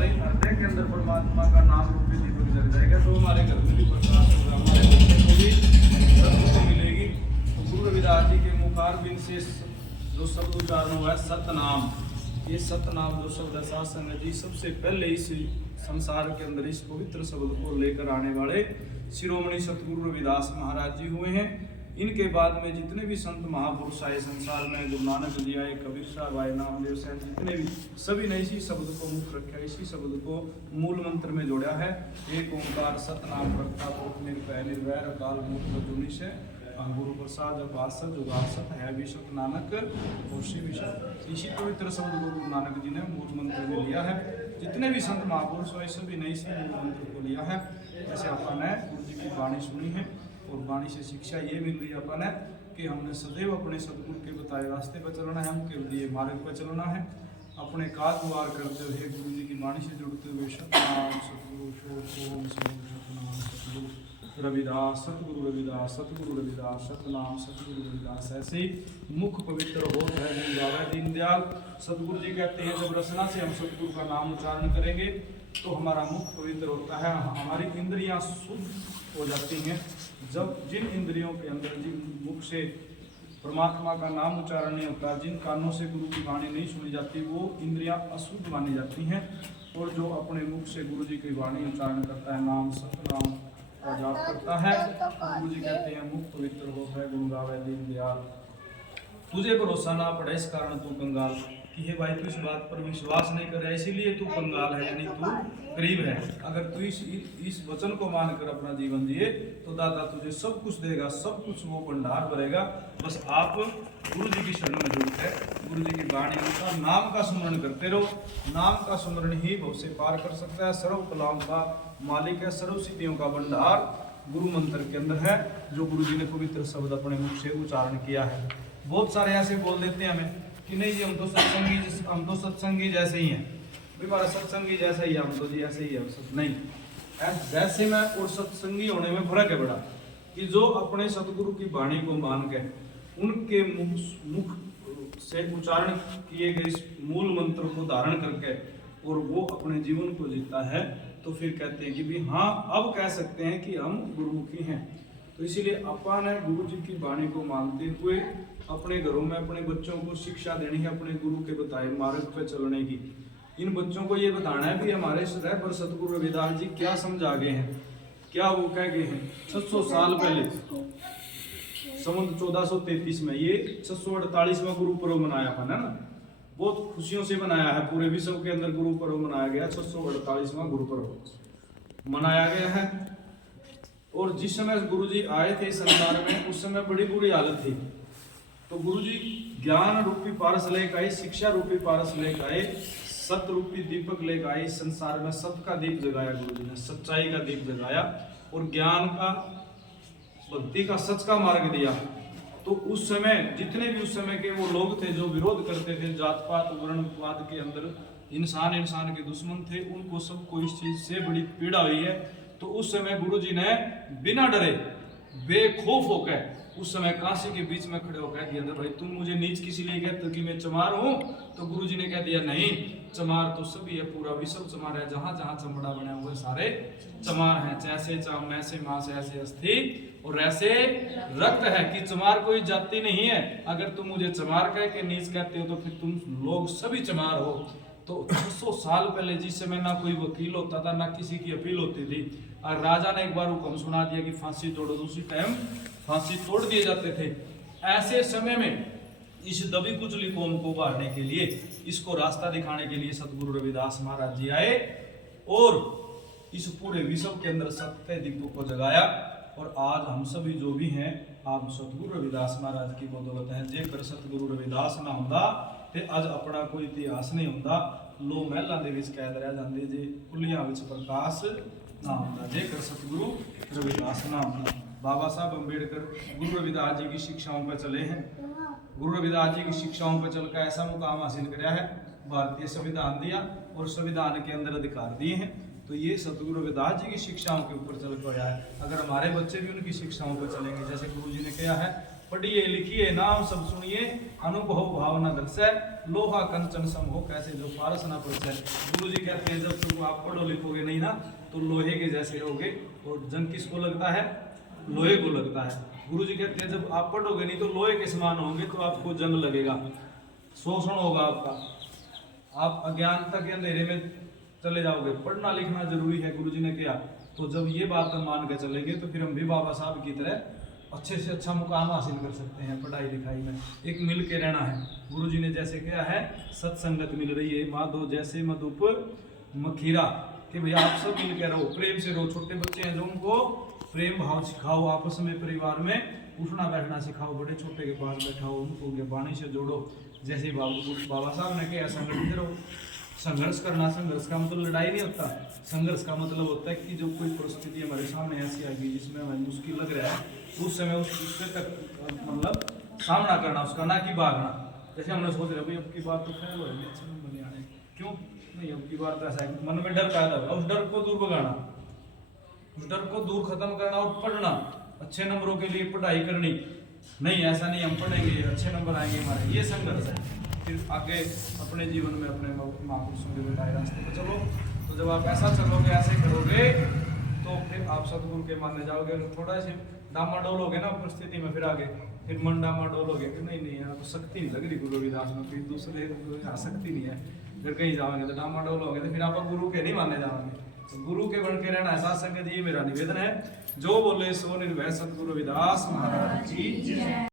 हमारे हृदय के अंदर परमात्मा का नाम रूपी दीपक जग जाएगा तो हमारे घर में भी प्रकाश होगा, हमारे बच्चे को भी सद्बुद्धि मिलेगी। तो गुरु रविदास जी के मुखार बिन से जो शब्द उच्चारण हुआ है सतनाम, ये सतनाम जो शब्द है साध संगत जी सबसे पहले इस संसार के अंदर इस पवित्र शब्द को लेकर आने वाले शिरोमणि सतगुरु रविदास महाराज जी हुए हैं। इनके बाद में जितने भी संत महापुरुष आए संसार में, गुरु नानक जी आए, कबीर साहब आए, नामदेव सेन, जितने भी सभी ने इसी शब्द को मुख रखा, इसी शब्द को मूल मंत्र में जोड़ा है। एक ओंकार सतनाम करता पुरख निर्भय निर्वैर अकाल मूर्त जुनि से गुरु प्रसाद पार्षद जुगासत है विशत नानक होशी विशत। इसी पवित्र शब्द को गुरु नानक जी ने मूल मंत्र में लिया है। जितने भी संत महापुरुष हुए सभी ने इसी मूल मंत्र को लिया है। जैसे अपन ने गुरु जी की वाणी सुनी है और वाणी से शिक्षा ये मिल रही है अपन है कि हमने सदैव अपने सतगुरु के बताए रास्ते पर चलना है, हम के दिए मार्ग पर चलना है। अपने काज वार करते हुए गुरु जी की वाणी से जुड़ते हुए सतनाम सतगुरु ओम सतनाम सतगुरु रविदास सतगुरु रविदास सतगुरु रविदास सतनाम सतगुरु रविदास, ऐसे ही मुख पवित्र होत है गुण गावे दीनदयाल। सतगुरु जी कहते हैं जब रसना से हम सतगुरु का नाम उच्चारण करेंगे तो हमारा मुख पवित्र होता है, हमारी इंद्रियां शुद्ध हो जाती हैं। जब जिन इंद्रियों के अंदर जिन मुख से परमात्मा का नाम उच्चारण नहीं होता, जिन कानों से गुरु की वाणी नहीं सुनी जाती, वो इंद्रियां अशुद्ध मानी जाती हैं। और जो अपने मुख से गुरु जी की वाणी उच्चारण करता है, नाम सतनाम का जाप करता है, गुरु जी कहते हैं मुख पवित्र होता है गुण गावे दीनदयाल। तुझे भरोसा ना पड़े इस कारण तू कंगाल, कि हे भाई तू इस बात पर विश्वास नहीं कर रहा इसीलिए तू कंगाल है, यानी तू गरीब है। अगर तू इस वचन को मानकर अपना जीवन जिए तो दादा तुझे सब कुछ देगा, सब कुछ वो भंडार भरेगा। बस आप गुरु जी की शरण में जुड़कर गुरु जी की वाणी का नाम का स्मरण करते रहो। नाम का स्मरण ही भव से पार कर सकता है। सर्व कलाओं का मालिक है, सर्व सिद्धियों का भंडार गुरु मंत्र के अंदर है, जो गुरु जी ने पवित्र शब्द अपने मुख से उच्चारण किया है। बहुत सारे ऐसे बोल देते हैं हमें कि नहीं जी हम तो सत्संगी जैसे ही हैं, भाई हमारा सत्संगी जैसा ही है, हम तो जी ऐसे ही है। नहीं, वैसे में और सत्संगी होने में फर्क है बड़ा, कि जो अपने सतगुरु की वाणी को मान के उनके मुख से उच्चारण किए गए इस मूल मंत्र को धारण करके और वो अपने जीवन को जीता है, तो फिर कहते हैं कि भी हाँ अब कह सकते हैं कि हम गुरुमुखी हैं। तो इसीलिए अपन है गुरु जी की वाणी को मानते हुए अपने घरों में अपने बच्चों को शिक्षा देनी है, अपने गुरु के बताए मार्ग पर चलने की। इन बच्चों को ये बताना है भी हमारे सदैव पर सतगुरु रविदास जी क्या समझा गए हैं, क्या वो कह गए हैं। 600 साल पहले समुद्र 1433 में ये 648वां गुरु पर्व मनाया अपन है ना, बहुत खुशियों से मनाया है। पूरे विश्व के अंदर गुरु पर्व मनाया गया, 648वां गुरु पर्व मनाया गया है। और जिस समय गुरु जी आए थे संसार में उस समय बड़ी बुरी हालत थी, तो गुरु जी ज्ञान रूपी पारस लेकर आए, शिक्षा रूपी पारस लेकर आए, सत रूपी दीपक लेकर आए। संसार में सत का दीप जगाया गुरु जी ने, सच्चाई का दीप जगाया और ज्ञान का, भक्ति का, सच का मार्ग दिया। तो उस समय जितने भी उस समय के वो लोग थे जो विरोध करते थे, जात पात वर्णवाद के अंदर इंसान के दुश्मन थे, उनको सबको इस चीज से बड़ी पीड़ा हुई है। तो उस समय गुरु जी ने बिना डरे बेखौफ होकर उस समय काशी के बीच में खड़े होकर दिया, भाई तुम मुझे नीच किसी लिए कहते हो कि मैं चमार हूँ? तो गुरु जी ने कह दिया नहीं, चमार तो सभी है, पूरा विश्व चमार है, जहां जहां चमड़ा बने हुए सारे चमार हैं। जैसे चाम ऐसे मांस ऐसे अस्थि और ऐसे रक्त है, कि चमार कोई जाति नहीं है। अगर तुम मुझे चमार कह के नीच कहते हो तो फिर तुम लोग सभी चमार हो। तो 600 साल पहले जिस समय ना कोई वकील होता था, ना किसी की अपील होती थी, और राजा ने एक बार हुक्म सुना दिया कि फांसी तोड़ो, उसी टाइम फांसी तोड़ दिए जाते थे। ऐसे समय में इस दबी कुचली कौम को उभारने के लिए, इसको रास्ता दिखाने के लिए सतगुरु रविदास महाराज जी आए और इस पूरे विश्व के अंदर सत्य दीपों को जगाया। और आज हम सभी जो भी हैं आप सतगुरु रविदास महाराज की बदौलत है। जेकर सतगुरु रविदास ना होंदा ते अज अपना कोई इतिहास नहीं होंदा। लो महलों के विच कैद रह जांदे जे कुलियां विच प्रकाश ना होंदा, जेकर सतगुरु रविदास ना होंदा। बाबा साहब अम्बेडकर गुरु रविदास जी की शिक्षाओं पर चले हैं। गुरु रविदास जी की शिक्षाओं पर चलकर ऐसा मुकाम हासिल किया है, भारतीय संविधान दिया और संविधान के अंदर अधिकार दिए हैं। तो ये सतगुरु रविदास जी की शिक्षाओं के ऊपर चल कर आया है। अगर हमारे बच्चे भी उनकी शिक्षाओं पर चलेंगे, जैसे गुरु जी ने कहा है पढ़िए लिखिए नाम सब सुनिए, अनुभव भावना दर्शय, लोहा कंचन सम हो कैसे जो पारस ना परिचय। गुरु जी कहते हैं जब तुम आप पढ़ो लिखोगे नहीं ना तो लोहे के जैसे रहोगे। और जंग किसको लगता है? लोहे को लगता है। गुरु जी कहते हैं जब आप पढ़ोगे नहीं तो लोहे के समान होंगे तो आपको जंग लगेगा, शोषण होगा आपका, आप अज्ञानता के अंधेरे में चले जाओगे। पढ़ना लिखना जरूरी है गुरु जी ने किया। तो जब ये बात हम मान के चलेंगे तो फिर हम भी बाबा साहब की तरह अच्छे से अच्छा मुकाम हासिल कर सकते हैं पढ़ाई लिखाई में। एक मिल के रहना है। गुरु जी ने जैसे किया है, सत्संगत मिल रही है माधो जैसे मधुप मखीरा, कि भैया आप सब मिल के रहो, प्रेम से रहो। छोटे बच्चे हैं जो उनको प्रेम भाव सिखाओ, आपस में परिवार में उठना बैठना सिखाओ, बड़े छोटे के पास बैठाओ, उनको वाणी से जोड़ो। जैसे बाबा साहब ने कहा संगठित रहो। संघर्ष करना, संघर्ष का मतलब लड़ाई नहीं होता। संघर्ष का मतलब होता है कि जो कोई परिस्थिति हमारे सामने ऐसी आ गई जिसमें हमें मुश्किल लग रहा है उस समय उसके तक मतलब सामना करना उसका, ना कि भागना। जैसे हमने सोच रहे भाई अब की बात तो खैर हो रही है, क्यों नहीं अब की बात तो ऐसा है, मन में डर पैदा होगा, उस डर को दूर भगाना, उस डर को दूर खत्म करना और पढ़ना, अच्छे नंबरों के लिए पढ़ाई करनी। नहीं ऐसा नहीं हम पढ़ेंगे अच्छे नंबर आएंगे हमारे, ये संघर्ष है। फिर आगे अपने जीवन में अपने महापुरुषों के बताए रास्ते पर चलो। तो जब आप ऐसा चलोगे, ऐसे करोगे तो फिर आप सदगुरु के मानने जाओगे। अगर थोड़ा से डामाडोल हो गए ना परिस्थिति में, फिर आगे फिर मन डामाडोल हो गया कि नहीं नहीं यहाँ तो शक्ति नहीं लग रही गुरु रविदास में, फिर दूसरे यहाँ शक्ति नहीं है, फिर कहीं जाओगे तो डामाडोल हो गए तो फिर आप गुरु के नहीं मानने जाओगे। तो गुरु के बन के रहना है। साथ संगत ये मेरा निवेदन है, जो बोले सो निर्भय सतगुरु रविदास महाराज जी।